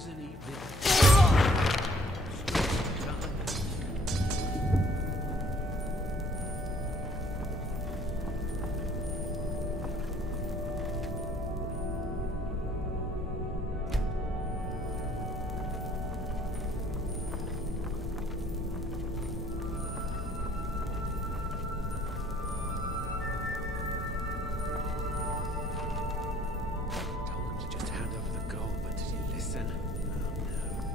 doesn't even... Told him to just hand over the gold, but did he listen? Oh no.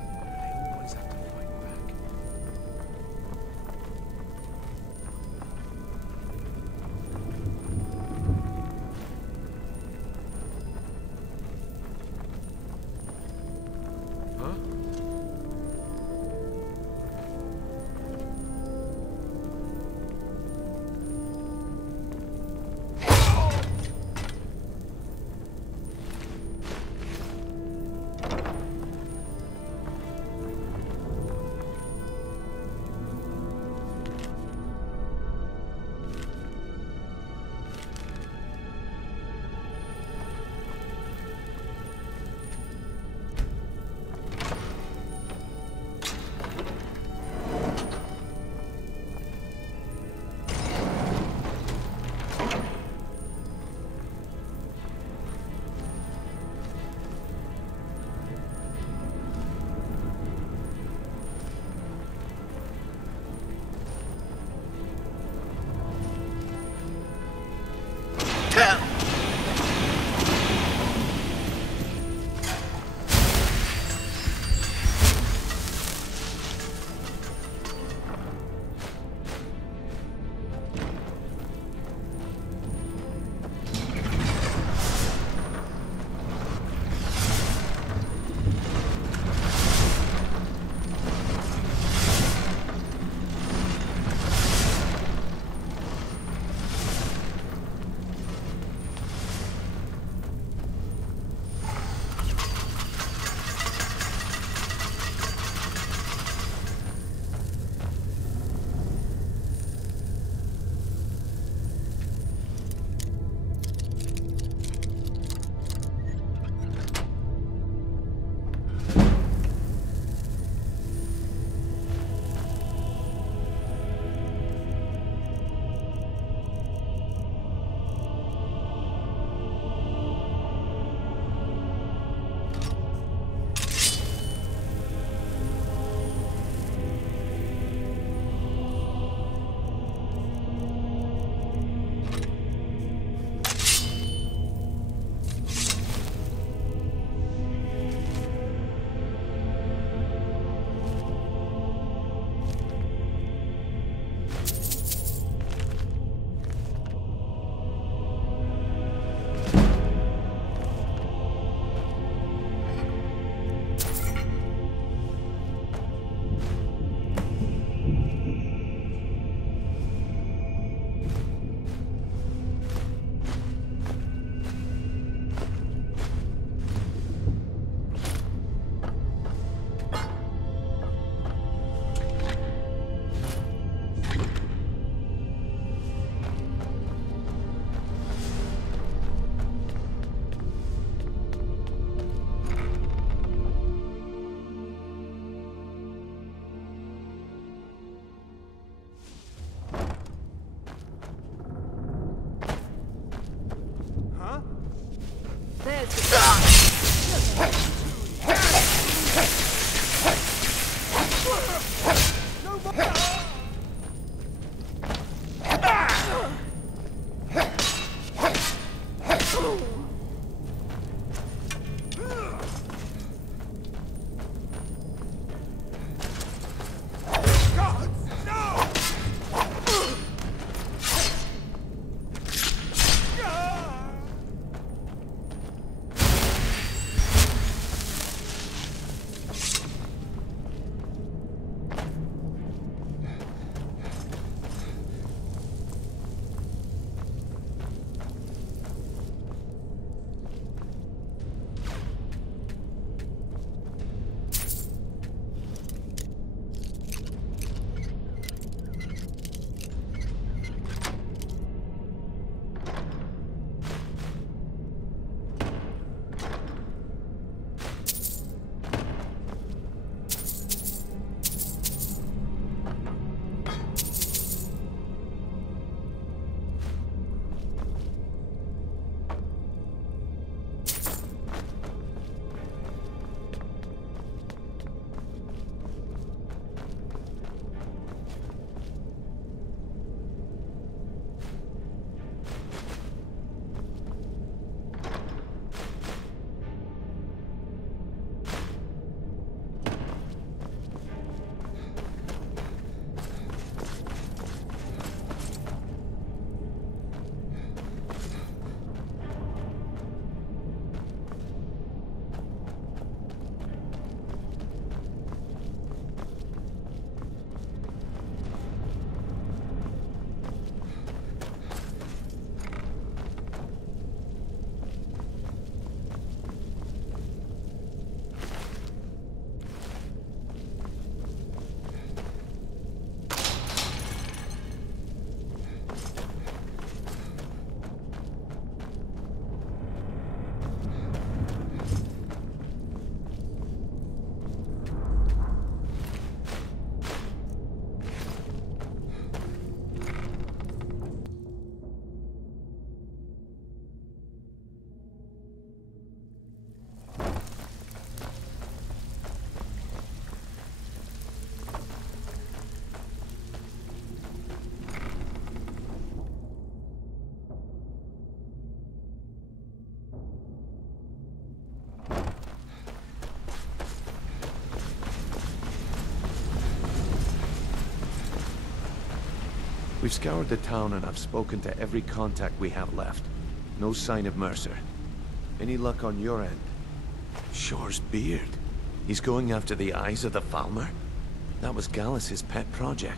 We've scoured the town and I've spoken to every contact we have left. No sign of Mercer. Any luck on your end? Shore's beard. He's going after the eyes of the Falmer? That was Gallus's pet project.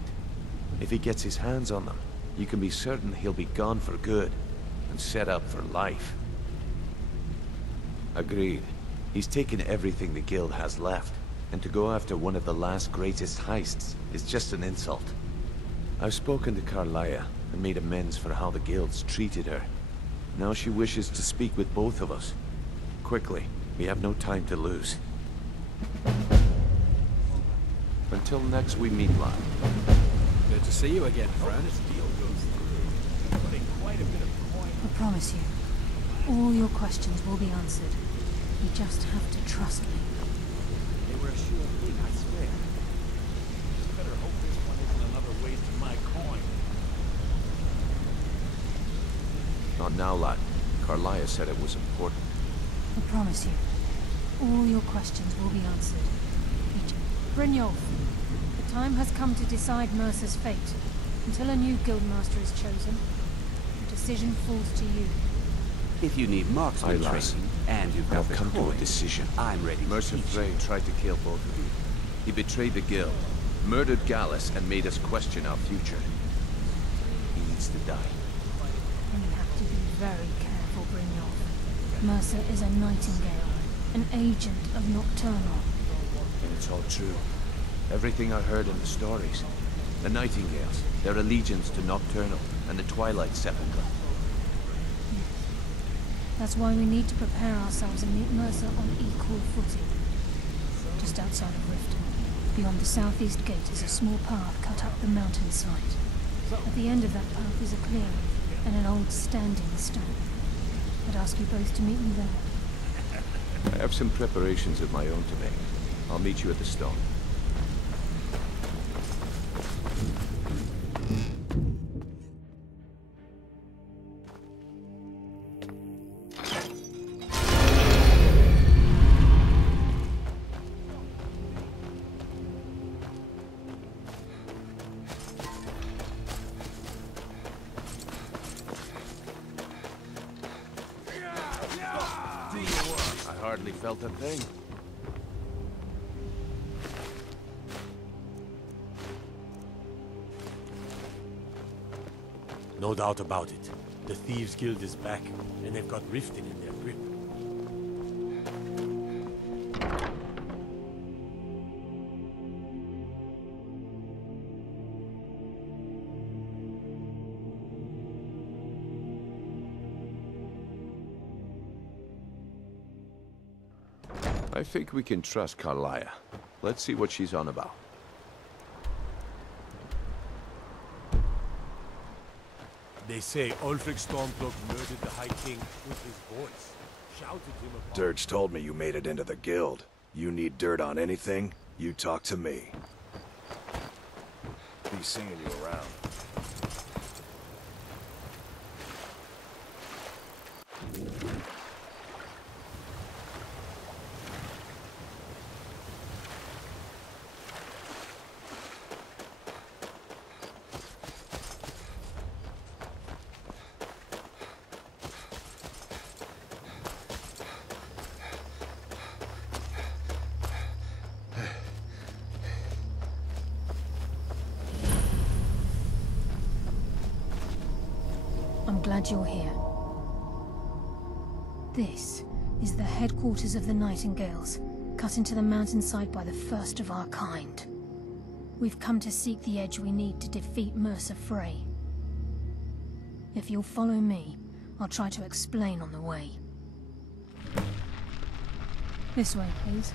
If he gets his hands on them, you can be certain he'll be gone for good, and set up for life. Agreed. He's taken everything the Guild has left, and to go after one of the last greatest heists is just an insult. I've spoken to Carlia and made amends for how the Guild's treated her. Now she wishes to speak with both of us. Quickly, we have no time to lose. Until next we meet, lad. Good to see you again, friend. I promise you, all your questions will be answered. You just have to trust me. They were a sure thing, I swear. Just better hope this one isn't another waste of my coin. Not now, lad. Carlia said it was important. I promise you, all your questions will be answered. Brynjolf, the time has come to decide Mercer's fate. Until a new guildmaster is chosen, the decision falls to you. If you need marksman training, and you've got I've come to a decision. I'm ready to Mercer Frey tried to kill both of you. He betrayed the Guild, murdered Gallus, and made us question our future. He needs to die. And you have to be very careful, Brynjolf. Mercer is a nightingale, an agent of Nocturnal. And it's all true. Everything I heard in the stories. The Nightingales, their allegiance to Nocturnal, and the Twilight Sepulchre. That's why we need to prepare ourselves and meet Mercer on equal footing. Just outside of Riften, beyond the southeast gate is a small path cut up the mountainside. At the end of that path is a clearing, and an old standing stone. I'd ask you both to meet me there. I have some preparations of my own to make. I'll meet you at the stone. I hardly felt a thing. No doubt about it. The Thieves' Guild is back, and they've got Riften in their grip. I think we can trust Carlia. Let's see what she's on about. They say Ulfric Stormcloak murdered the High King with his voice. Shouted him upon... Dirge told me you made it into the guild. You need dirt on anything, you talk to me. Be seeing you around. I'm glad you're here. This is the headquarters of the Nightingales, cut into the mountainside by the first of our kind. We've come to seek the edge we need to defeat Mercer Frey. If you'll follow me, I'll try to explain on the way. This way, please.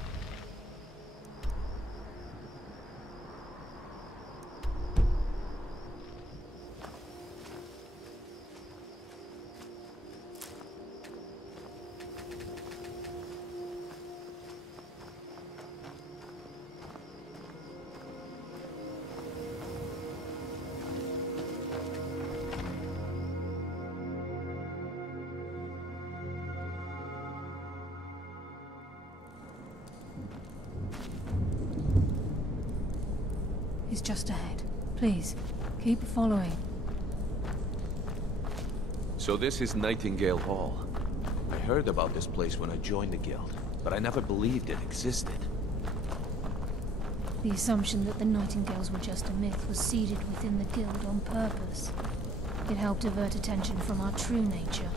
He's just ahead. Please, keep following. So this is Nightingale Hall. I heard about this place when I joined the guild, but I never believed it existed. The assumption that the Nightingales were just a myth was seeded within the guild on purpose. It helped divert attention from our true nature.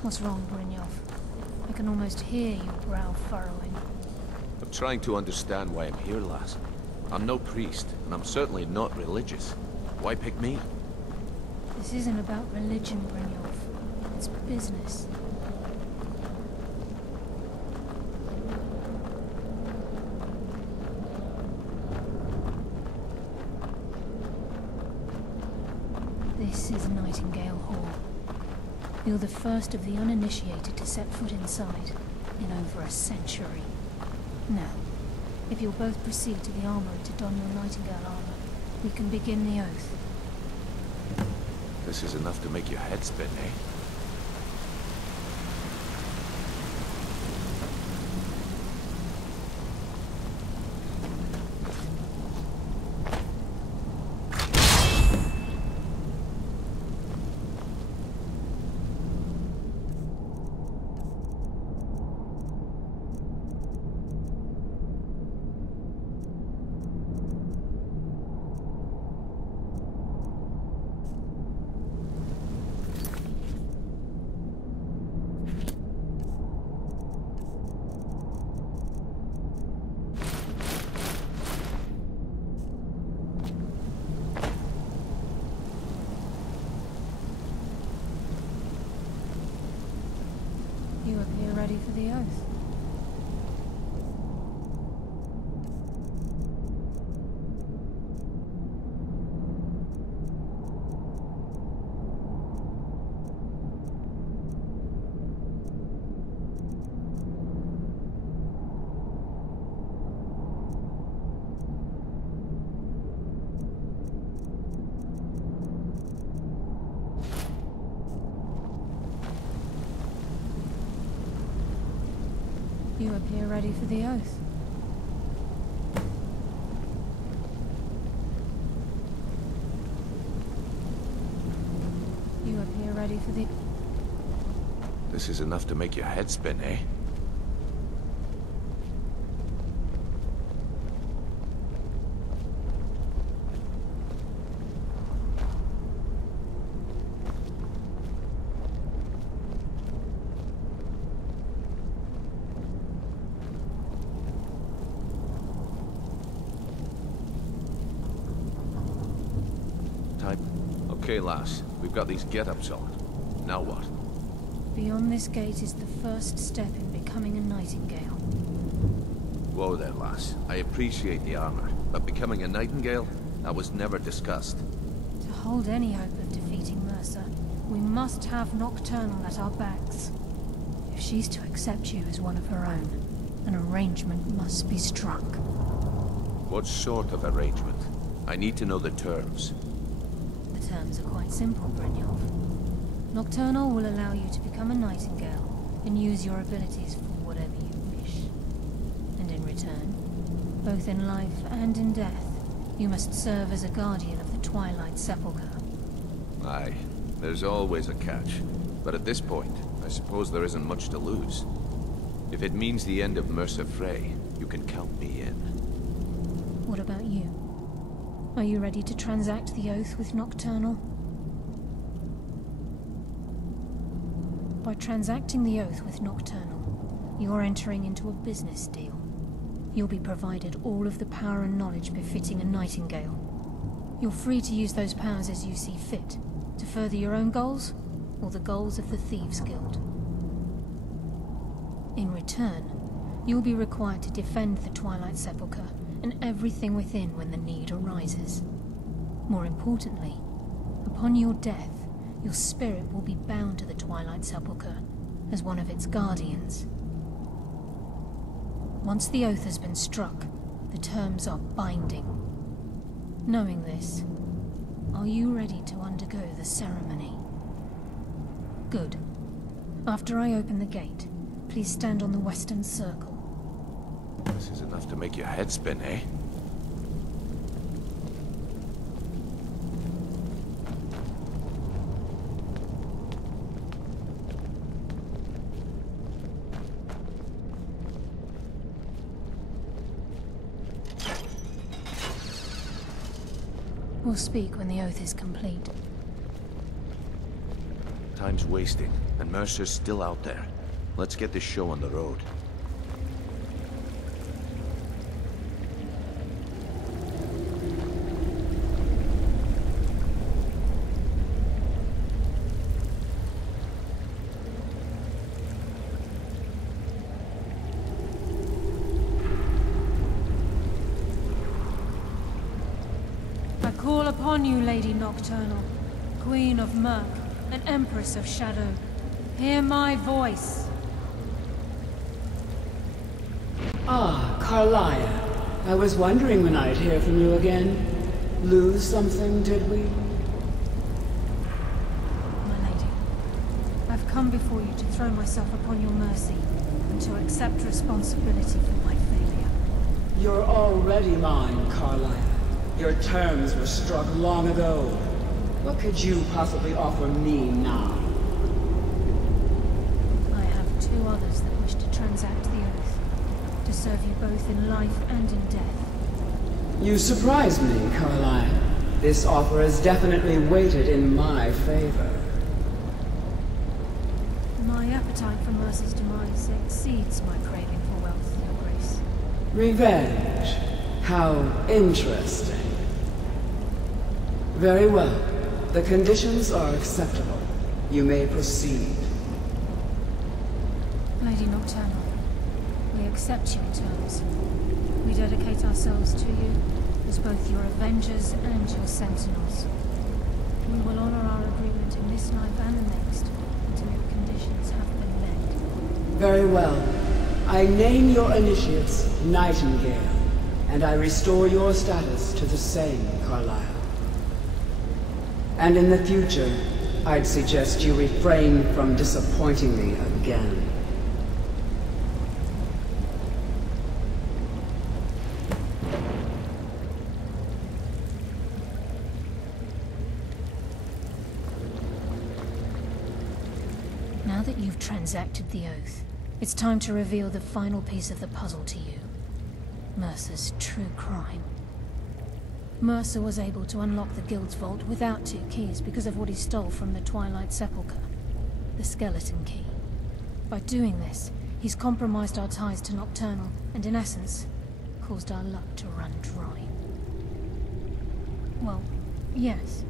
What's wrong, Brynjolf? I can almost hear your brow furrowing. I'm trying to understand why I'm here, lass. I'm no priest, and I'm certainly not religious. Why pick me? This isn't about religion, Brynjolf. It's business. This is Nightingale Hall. You're the first of the uninitiated to set foot inside in over a century. Now, if you'll both proceed to the armory to don your Nightingale armor, we can begin the oath. This is enough to make your head spin, eh? You appear ready for the oath. You appear ready for the oath. You appear ready for the... This is enough to make your head spin, eh? Okay, lass. We've got these get-ups on. Now what? Beyond this gate is the first step in becoming a Nightingale. Whoa there, lass. I appreciate the armor, but becoming a Nightingale? That was never discussed. To hold any hope of defeating Mercer, we must have Nocturnal at our backs. If she's to accept you as one of her own, an arrangement must be struck. What sort of arrangement? I need to know the terms. The terms are quite simple, Brynjolf. Nocturnal will allow you to become a Nightingale and use your abilities for whatever you wish. And in return, both in life and in death, you must serve as a guardian of the Twilight Sepulchre. Aye, there's always a catch. But at this point, I suppose there isn't much to lose. If it means the end of Mercer Frey, you can count me in. What about you? Are you ready to transact the oath with Nocturnal? By transacting the oath with Nocturnal, you're entering into a business deal. You'll be provided all of the power and knowledge befitting a Nightingale. You're free to use those powers as you see fit, to further your own goals, or the goals of the Thieves' Guild. In return, you'll be required to defend the Twilight Sepulchre and everything within when the need arises. More importantly, upon your death, your spirit will be bound to the Twilight Sepulchre as one of its guardians. Once the oath has been struck, the terms are binding. Knowing this, are you ready to undergo the ceremony? Good. After I open the gate, please stand on the western circle. This is enough to make your head spin, eh? We'll speak when the oath is complete. Time's wasting, and Mercer's still out there. Let's get this show on the road. I call upon you, Lady Nocturnal, Queen of Murk, and Empress of Shadow. Hear my voice. Ah, Carlia. I was wondering when I'd hear from you again. Lose something, did we? My lady, I've come before you to throw myself upon your mercy, and to accept responsibility for my failure. You're already mine, Carlia. Your terms were struck long ago. What could you possibly offer me now? I have two others that wish to transact the oath, to serve you both in life and in death. You surprise me, Carlia. This offer is definitely weighted in my favor. My appetite for Mercer's demise exceeds my craving for wealth, Your Grace. Revenge. How interesting. Very well. The conditions are acceptable. You may proceed. Lady Nocturnal, we accept your terms. We dedicate ourselves to you as both your avengers and your sentinels. We will honor our agreement in this life and the next until your conditions have been met. Very well. I name your initiates Nightingale, and I restore your status to the same, Carlisle. And in the future, I'd suggest you refrain from disappointing me again. Now that you've transacted the oath, it's time to reveal the final piece of the puzzle to you. Mercer's true crime. Mercer was able to unlock the Guild's vault without 2 keys because of what he stole from the Twilight Sepulchre, the skeleton key. By doing this, he's compromised our ties to Nocturnal and, in essence, caused our luck to run dry. Well, yes,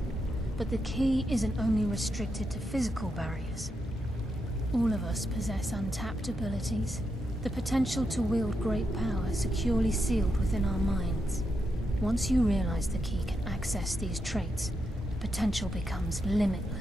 but the key isn't only restricted to physical barriers. All of us possess untapped abilities, the potential to wield great power securely sealed within our minds. Once you realize the key can access these traits, the potential becomes limitless.